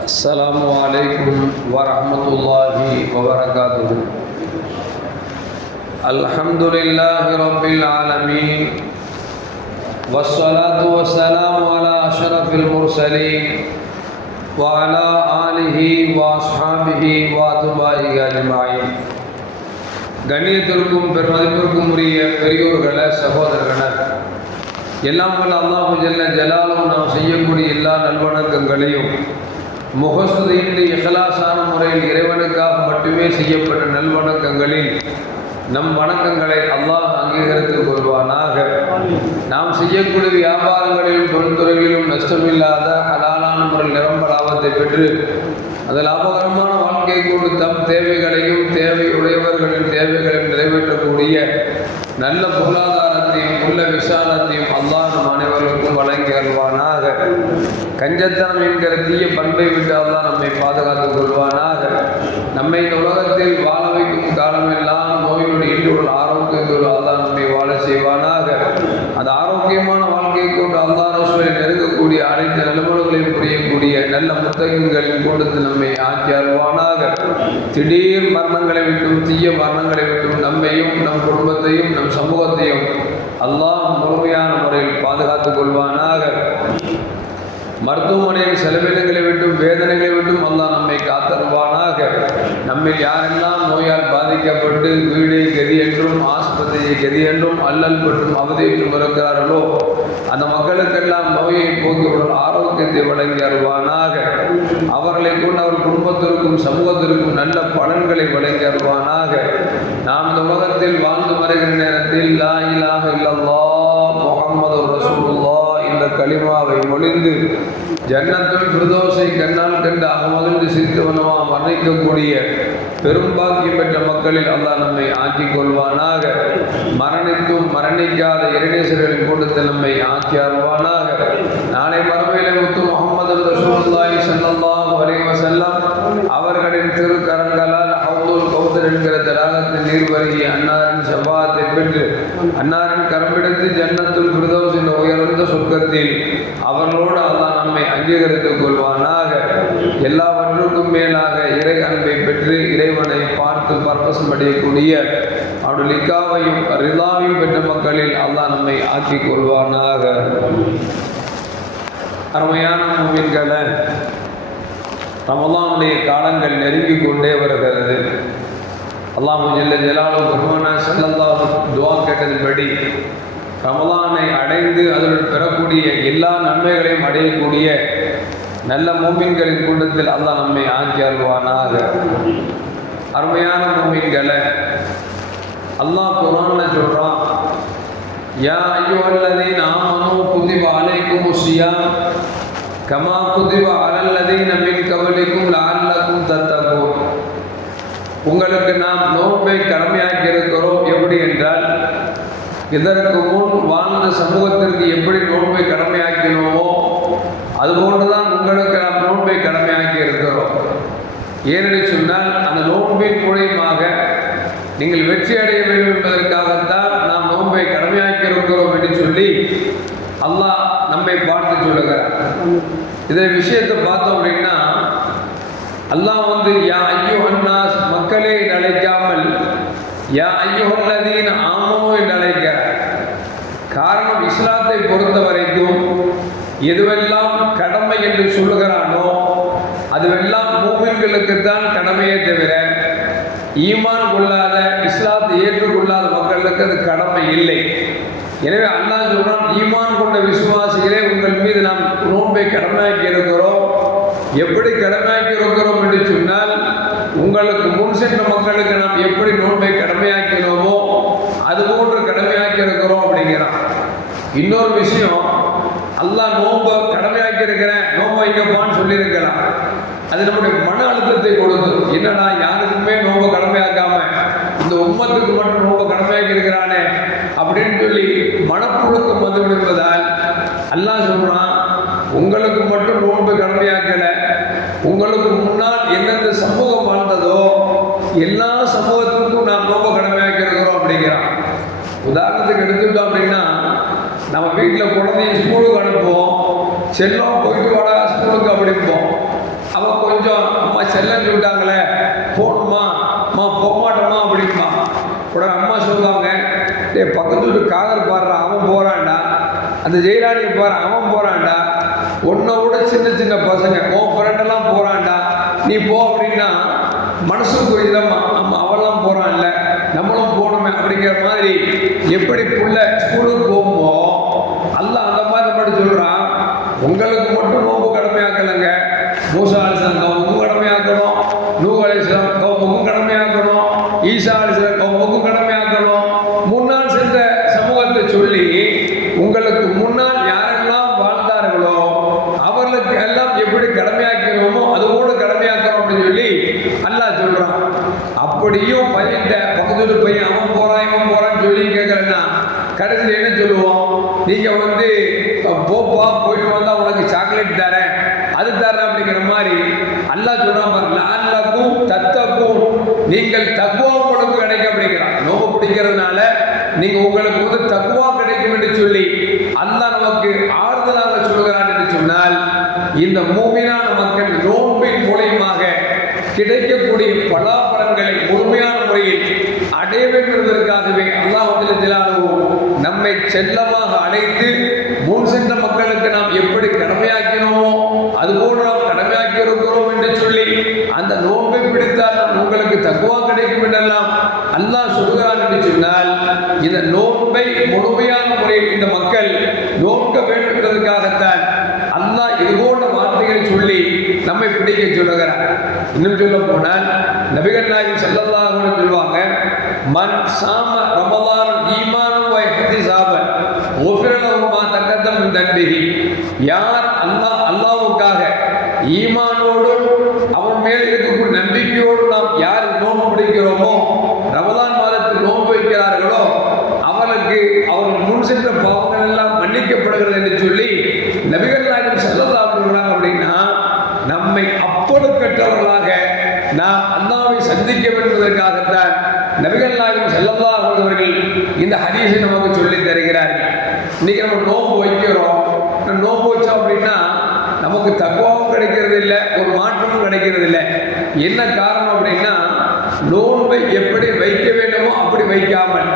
السلام عليكم ورحمة الله وبركاته الحمد لله رب العالمين والصلاة والسلام على أشرف المرسلين وعلى آله وأصحابه وأتباعه أجمعين கண்ணியத்திற்கும் பெருமதிப்பிற்கும் உரிய பெரியோர்களே சகோதரர்களே எல்லாம் வல்ல அல்லாஹு ஜல்ல ஜலாலும் நாம் செய்யக்கூடிய எல்லா நல்வணக்கங்களையும் முகஸ்துதியின்றி இகலாசான முறையில் இறைவனுக்காக மட்டுமே செய்யப்பட்ட நல்வணக்கங்களில் நம் வணக்கங்களை அல்லாஹ் அங்கீகரித்துக் கொள்வானாக. நாம் செய்யக்கூடிய வியாபாரங்களிலும் தொழில்துறைகளிலும் நஷ்டமில்லாத ஹலாலான முறையில் நிரம்ப லாபத்தை பெற்று அது லாபகரமான வாழ்க்கை கொண்டு தம் தேவைகளையும் தேவையுடையவர்களின் தேவைகளையும் நிறைவேற்றக்கூடிய நல்ல பொருளாதாரத்தையும் உள்ள விசாலத்தையும் அல்லாஹ் நம் அனைவருக்கும் வழங்கி அல்வானாக கஞ்சத்தனம் என்கிற தீய பண்பை விட்டு அல்லாஹ் நம்மை பாதுகாத்துக் கொள்வானாக. நம்மை இந்த உலகத்தில் வாழ திடீர் மரணங்களை விட்டும் தீய மரணங்களை விட்டும் நம்மையும் நம் குடும்பத்தையும் நம் சமூகத்தையும் அல்லாஹ் முழுமையான முறையில் பாதுகாத்துக் கொள்வானாக. மருத்துவமனையின் செலவினங்களை விட்டும் வேதனைகளை விட்டும் அல்லாஹ் நம்மை காத்தருவானாக. நம்மில் யாரெல்லாம் நோயால் பாதிக்கப்பட்டு வீடு கதி என்றும் ஆஸ்பத்திரியை கதி என்றும் அல்லல் பற்றும் அவதியிட்டும் இருக்கிறார்களோ அந்த மக்களுக்கெல்லாம் நோயை போக்கிவிடும் ஆரோக்கியத்தை வழங்கி அருவானாக அவர்களை கொண்டு அவர் குடும்பத்திற்கும் சமூகத்திற்கும் நல்ல பலன்களை வழங்கி அருவானாக நாம் இந்த உலகத்தில் வாழ்ந்து வருகிற நேரத்தில் லா இலாஹ இல்லல்லாஹ் முஹம்மது இந்த என்ற கலிமாவை மொழிந்து ஜன்னத்துல் பிரதோஷை கண்ணால் கண்டு அகமகிழ்ந்து சிரித்தவனமா மரணிக்கக்கூடிய பெரும்பாக்கியம் பெற்ற மக்களில் அல்லாஹ் நம்மை ஆக்கிக் கொள்வானாக. மரணித்தும் மரணிக்காத இரணேசர்களின் கூட்டத்தில் நம்மை ஆக்கி அருவானாக நாளை மறுமையிலே முத்து முகமது முகமது ரசூலுல்லாஹி ஸல்லல்லாஹு அலைஹி வஸல்லம் அவர்களின் திருக்கரங்களால் அவுதுல் கௌதர் என்கிற தடாகத்தில் நீர் வருகி அன்னாரின் செவ்வாத்தை பெற்று அன்னாரின் கரம்பிடித்து ஜன்னத்துல் பிரதோஸ் என்ற உயர்ந்த சொர்க்கத்தில் அவர்களோடு அல்லாஹ் நம்மை அங்கீகரித்துக் கொள்வானாக. எல்லாவற்றுக்கும் மேலாக இறை அன்பை பெற்று இறைவனை பார்த்து பர்பசம் அடையக்கூடிய அவருடைய லிக்காவையும் ரிதாவையும் பெற்ற மக்களில் அல்லாஹ் நம்மை ஆக்கிக் கொள்வானாக. அருமையான மூவின்களை ரமலானுடைய காலங்கள் நெருங்கி கொண்டே வருகிறது. அல்லாஹு ஜல்ல ஜலாலும் பெருமானா செல்லல்லாஹு துவா கேட்டதின்படி ரமலானை அடைந்து அதில் பெறக்கூடிய எல்லா நன்மைகளையும் அடையக்கூடிய நல்ல மூமின்களின் கூட்டத்தில் அல்லாஹ் நம்மை ஆக்கி அருள்வானாக. அருமையான மூமின்களை அல்லாஹ் يا أيها الذين آمنوا كتب عليكم الصيام كما கமா على الذين من قبلكم لعلكم تتقون. உங்களுக்கு நாம் நோன்பை கடமையாக்கி இருக்கிறோம். எப்படி என்றால் இதற்கு முன் வாழ்ந்த சமூகத்திற்கு எப்படி நோன்பை கடமையாக்கினோமோ அதுபோன்றுதான் உங்களுக்கு நாம் நோன்பை கடமையாக்கி இருக்கிறோம். ஏனென்று சொன்னால் அந்த நோன்பின் மூலியமாக நீங்கள் வெற்றி அடைய நாம் கடமையாக்கி இருக்கிறோம் என்று சொல்லி அல்லாஹ் நம்மை பார்த்து சொல்லுகிறார். இதை விஷயத்தை பார்த்தோம் அப்படின்னா அல்லாஹ் வந்து யா ஐயோ அண்ணாஸ் மக்களே என்று அழைக்காமல் யா ஐயோல்லதீன் ஆமோ என்று அழைக்கிறார். காரணம் இஸ்லாத்தை பொறுத்த வரைக்கும் எதுவெல்லாம் கடமை என்று சொல்லுகிறானோ அதுவெல்லாம் மூமின்களுக்கு தான் கடமையே தவிர ஈமான் கொள்ளாத இஸ்லாத்தை ஏற்றுக்கொள்ளாத மக்களுக்கு அது கடமை இல்லை. எனவே அல்லாஹ் சொல்றான் ஈமான் கொண்ட விசுவாசிகளே உங்கள் மீது நாம் நோன்பை கடமையாக்கி இருக்கிறோம் எப்படி கடமையாக்கி இருக்கிறோம் என்று சொன்னால் உங்களுக்கு முன் சென்ற மக்களுக்கு நாம் எப்படி நோன்பை கடமையாக்கினோமோ அதுபோன்று கடமையாக்கி இருக்கிறோம் அப்படிங்கிறான். இன்னொரு விஷயம் அல்லாஹ் நோன்பை கடமையாக்கி இருக்கிறேன் நோன்பை வைக்கப்பான்னு சொல்லியிருக்கிறான். அது நம்முடைய மன அழுத்தத்தை கொடுத்து என்னடா யாருக்குமே நோன்பை கடமையாக்காம இந்த உம்மத்துக்கு மட்டும் நோன்பை கடமையாக்கி இருக்கிறானே அப்படின்னு சொல்லி மனப்புழுக்கம் வந்து விடுவதால் அல்லாஹ் சொல்றான் உங்களுக்கு மட்டும் நோன்பு கடமையாக்கல. உங்களுக்கு முன்னால் எந்தெந்த சமூகம் வாழ்ந்ததோ எல்லா சமூகத்துக்கும் நாம் நோம்ப கடமையாக்கி அப்படிங்கிறான். உதாரணத்துக்கு எடுத்துக்கிட்டோம் அப்படின்னா நம்ம வீட்டில் குழந்தைய ஸ்கூலுக்கு அனுப்புவோம் செல்லம் போயிட்டு வாடா ஸ்கூலுக்கு அப்படிம்போம். அவன் கொஞ்சம் அம்மா செல்லன்னு சொல்லிட்டாங்களே போகணுமா? அம்மா போக மாட்டோமா அப்படிம்பா உடனே அம்மா சொல்லுவாங்க டே பக்கத்து வீட்டு காதல் பாடுறான் அவன் போகிறான்டா அந்த ஜெயராணியை பாரு அவன் போகிறான்டா உன்னை விட சின்ன சின்ன பசங்க உன் ஃப்ரெண்டெல்லாம் போகிறான்டா நீ போ அப்படின்னா மனசுக்கு புரியுதம்மா இதம்மா அம்மா அவெல்லாம் போகிறான்ல நம்மளும் போகணுமே அப்படிங்கிற மாதிரி எப்படி புள்ள ஸ்கூலுக்கு போகுமோ அல்லா அந்த மாதிரி மட்டும் சொல்கிறான் உங்களுக்கு மட்டும் நோம்பு கடமையாக்கலைங்க மூசா அலிசன் கவுமுக்கும் கடமையாக்கணும் நூ அலிசன் கவுமுக்கும் கடமையாக்கணும் ஈசா அலிசன் கவுமுக்கும் கடமையாக்கணும் முன்னால் சென்ற சமூகத்தை சொல்லி உங்களுக்கு முன்னால் யாரெல்லாம் வாழ்ந்தார்களோ அவர்களுக்கு எல்லாம் எப்படி கடமையாக்கணுமோ அதுபோல கடமையாக்கிறோம் அப்படின்னு சொல்லி அல்லாஹ் சொல்றான். அப்படியும் பையன் பக்கத்து பையன் அவன் போறான் இவன் போறான்னு சொல்லி கேட்கறேன்னா கடைசியில் என்ன சொல்லுவோம்? நீங்க வந்து போப்பா போயிட்டு வந்தா உனக்கு சாக்லேட் தரேன் அது தரேன் அப்படிங்கிற மாதிரி அல்லாஹ் சொல்றான் பாருங்க. அல்லாக்கும் தத்தக்கும் நீங்கள் தக்குவம் உங்களுக்கு கிடைக்க அப்படிங்கிறான். நோம்பு பிடிக்கிறதுனால நீங்க உங்களுக்கு வந்து தக்குவம் கிடைக்கும் என்று சொல்லி அல்லாஹ் நமக்கு ஆறுதலாக சொல்கிறான் என்று சொன்னால் இந்த மூமினான மக்கள் நோன்பின் மூலியமாக கிடைக்கக்கூடிய பலாபலன்களை முழுமையான முறையில் அடைய வேண்டும் என்பதற்காகவே நம்மை செல்லமாக அழைத்து முன் சென்ற மக்களுக்கு நாம் எப்படி கடமையாக்கினோமோ அதுபோல் நாம் கடமையாக்கி இருக்கிறோம் என்று சொல்லி அந்த நோன்பை பிடித்தால் உங்களுக்கு தக்குவா கிடைக்கும் என்றெல்லாம் அல்லாஹ் சொல்கிறான் என்று சொன்னால் இந்த நோன்பை முழுமையான முறையில் இந்த மக்கள் நோக்க வேண்டும் என்பதற்காகத்தான் அல்லாஹ் இது போன்ற வார்த்தைகளை சொல்லி நம்மை பிடிக்க சொல்லுகிறார். இன்னும் சொல்ல போனால் நபிகள் நாயகம் செல்லல்லா சொல்லுவாங்க மன் சாம ரமதான் ஈமான் வயக்கத்தி சாபன் ஒவ்வொருமா தக்கத்தம் தண்டிகி யார் அல்லாஹ் அல்லாவுக்காக ஈமானோடும் அவன் மேல் இருக்கக்கூடிய நம்பிக்கையோடு நாம் யார் நோன்பு பிடிக்கிறோமோ ரமதான் மாதத்தில் நோன்பு வைக்கிறார்களோ அவனுக்கு அவர்கள் முன் சென்ற பாவங்கள் எல்லாம் மன்னிக்கப்படுகிறது என்று சொல்லி இந்த நமக்கு சொல்லி தருகிறார்கள் இன்றைக்கி நம்ம நோன்பு வைக்கிறோம். நோம்பு நோன்பு வச்சோம் அப்படின்னா நமக்கு தக்குவாவும் கிடைக்கிறது இல்லை ஒரு மாற்றமும் கிடைக்கிறது இல்லை என்ன காரணம் அப்படின்னா நோன்பை எப்படி வைக்க வேண்டுமோ அப்படி வைக்காமல்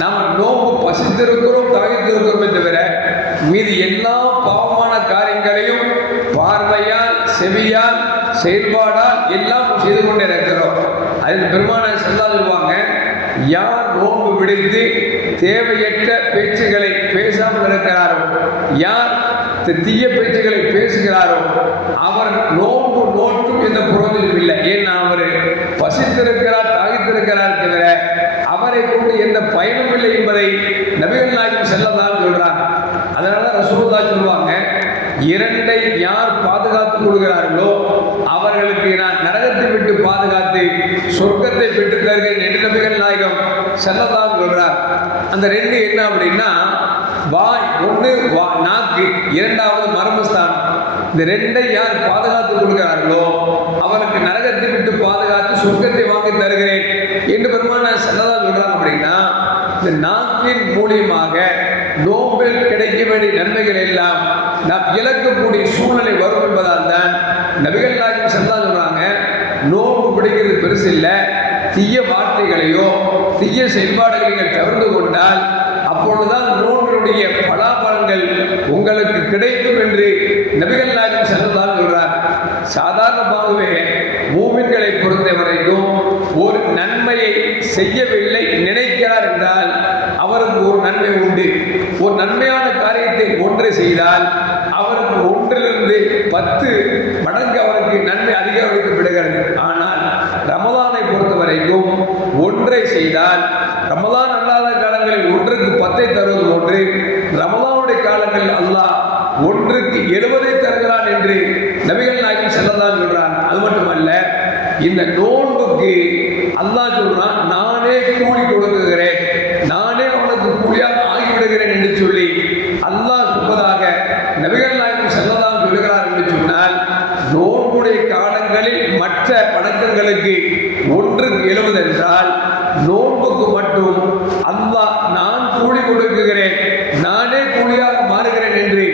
நாம் நோன்பு பசித்திருக்கிறோம் தாகித்திருக்கிறோமே தவிர மீது எல்லா பாவமான காரியங்களையும் பார்வையால் செவியால் செயல்பாடால் எல்லாம் செய்து கொண்டே இருக்கிறோம். அதில் பெருமான செல்லா சொல்லுவாங்க யார் நோன்பு விடுத்து தேவையற்ற பேச்சுகளை பேசாமல் இருக்கிறாரோ யார் தீய பேச்சுகளை பேசுகிறாரோ அவர் நோன்பு நோட்டும் எந்த புரோஜனம் இல்லை. ஏன்னா அவர் பசித்திருக்கிறார் தாகித்திருக்கிறார் தவிர அவரை கொண்டு எந்த பயனும் இல்லை என்பதை நபிகள் நாயகம் செல்லதான் சொல்றார். அதனால ரசூல்லா ரசூலுல்லாஹ் இரண்டை யார் பாதுகாத்துக் கொள்கிறார்களோ அவர்களுக்கு நான் நரகத்தை விட்டு பாதுகாத்து சொர்க்கத்தை பெற்று தருகிறேன் என்று நபிகள் நாயகம் செல்லதான் சொல்றார். அந்த ரெண்டு என்ன அப்படின்னா வாய் ஒன்று வா நாக்கு இரண்டாவது மர்மஸ்தானம். இந்த ரெண்டை யார் பாதுகாத்துக் கொள்கிறார்களோ அவருக்கு நரகத்தை விட்டு பாதுகாத்து சொர்க்கத்தை வாங்கி தருகிறேன் என்று பெருமான செல்லதான் சொல்றாங்க அப்படின்னா இந்த நாக்கின் மூலியமாக மொபைல் கிடைக்க வேண்டிய நன்மைகள் எல்லாம் நாம் இழக்கக்கூடிய சூழ்நிலை வரும் என்பதால் தான் நபிகள் நாயகம் செல்லா சொல்கிறாங்க நோன்பு பிடிக்கிறது பெருசு இல்லை. தீய வார்த்தைகளையோ தீய செயல்பாடுகளை நீங்கள் தவிர்த்து கொண்டால் அப்பொழுதுதான் நோன்பினுடைய பலாபலங்கள் உங்களுக்கு கிடைக்கும் என்று நபிகள் நாயகம் செல்லதான் சொல்கிறார் சாதாரணமாகவே மூமின்களை பொறுத்த வரைக்கும் ஒரு நன்மையை செய்யவில்லை நன்மையான காரியத்தை ஒன்று செய்தால் அவருக்கு ஒன்றிலிருந்து பத்து மடங்கு அவருக்கு நன்மை அதிகரிக்கப்படுகிறது ஆனால் ரமதானை பொறுத்த வரைக்கும் ஒன்றை செய்தால் ரமதான் அல்லாத காலங்களில் ஒன்றுக்கு பத்தை தருவது ஒன்று ரமதானுடைய காலங்களில் அல்லாஹ் ஒன்றுக்கு எழுபதை தருகிறான் என்று நபிகள் நாயகம் செல்லதான் சொல்றான். அது மட்டுமல்ல இந்த நோன்புக்கு அல்லாஹ் சொல்றான் கூலியாக என்று சொல்லி அல்லாஹ் சொல்வதாக நபிகள் நாயகம் செல்லதான் சொல்லுகிறார் என்று சொன்னால் நோன்புடைய காலங்களில் மற்ற வணக்கங்களுக்கு ஒன்று எழுவது என்றால் நோன்புக்கு மட்டும் அல்லாஹ் நான் கூலி கொடுக்குகிறேன் நானே கூலியாக மாறுகிறேன் என்று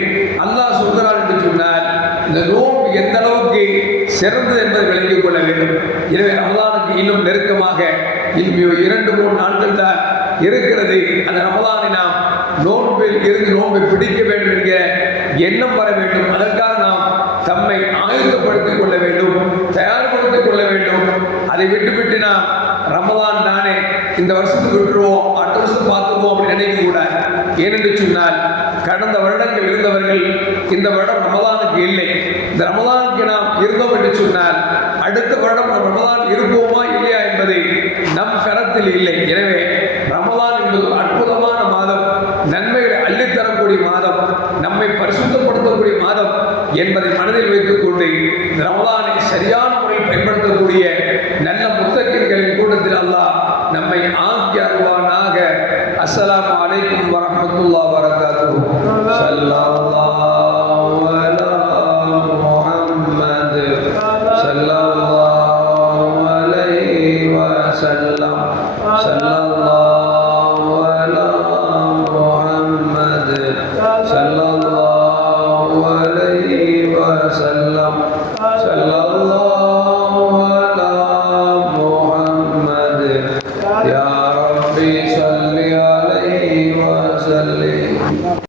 அல்லாஹ் சொல்கிறார் என்று சொன்னால் இந்த நோன்பு சிறந்தது என்பதை விளங்கிக் கொள்ள வேண்டும். எனவே ரமதானுக்கு இன்னும் நெருக்கமாக இன்னும் இரண்டு மூணு நாட்கள் தான் இருக்கிறது. அந்த ரமதானை நாம் நோன்பில் இருந்து நோன்பை பிடிக்க வேண்டும் என்கிற எண்ணம் வர வேண்டும். அதற்காக நாம் தம்மை ஆயுதப்படுத்திக் கொள்ள வேண்டும் தயார்படுத்திக் கொள்ள வேண்டும். அதை விட்டுவிட்டு நாம் ரமதான் தானே இந்த வருஷத்துக்கு விட்டுருவோம் அடுத்த வருஷம் பார்த்துக்குவோம் அப்படின்னு நினைக்க கூட ஏனென்று சொன்னால் கடந்த வருடங்கள் இருந்தவர்கள் இந்த வருடம் ரமதானுக்கு இல்லை. இந்த ரமதானுக்கு நாம் இருந்தோம் என்று சொன்னால் அடுத்த வருடம் நாம் ரமதான் இருப்போமா இல்லையா என்பது நம் கரத்தில் இல்லை. எனவே ரமதான் என்பது அற்புதமான மாதம். நன்மைகளை அள்ளித்தரக்கூடிய மாதம் நம்மை பரிசுத்தப்படுத்தக்கூடிய மாதம் என்பதை மனதில் வைத்துக்கொண்டு ரமலானை சரியான முறையில் பயன்படுத்தக்கூடிய நல்ல முத்தக்கின்களின் கூட்டத்தில் அல்லாஹ் நம்மை ஆக்கி அருவானாக அஸ்லாம் வலைக்கும் வரமத்துல்லா வரகாத்து சல்லா சல்லா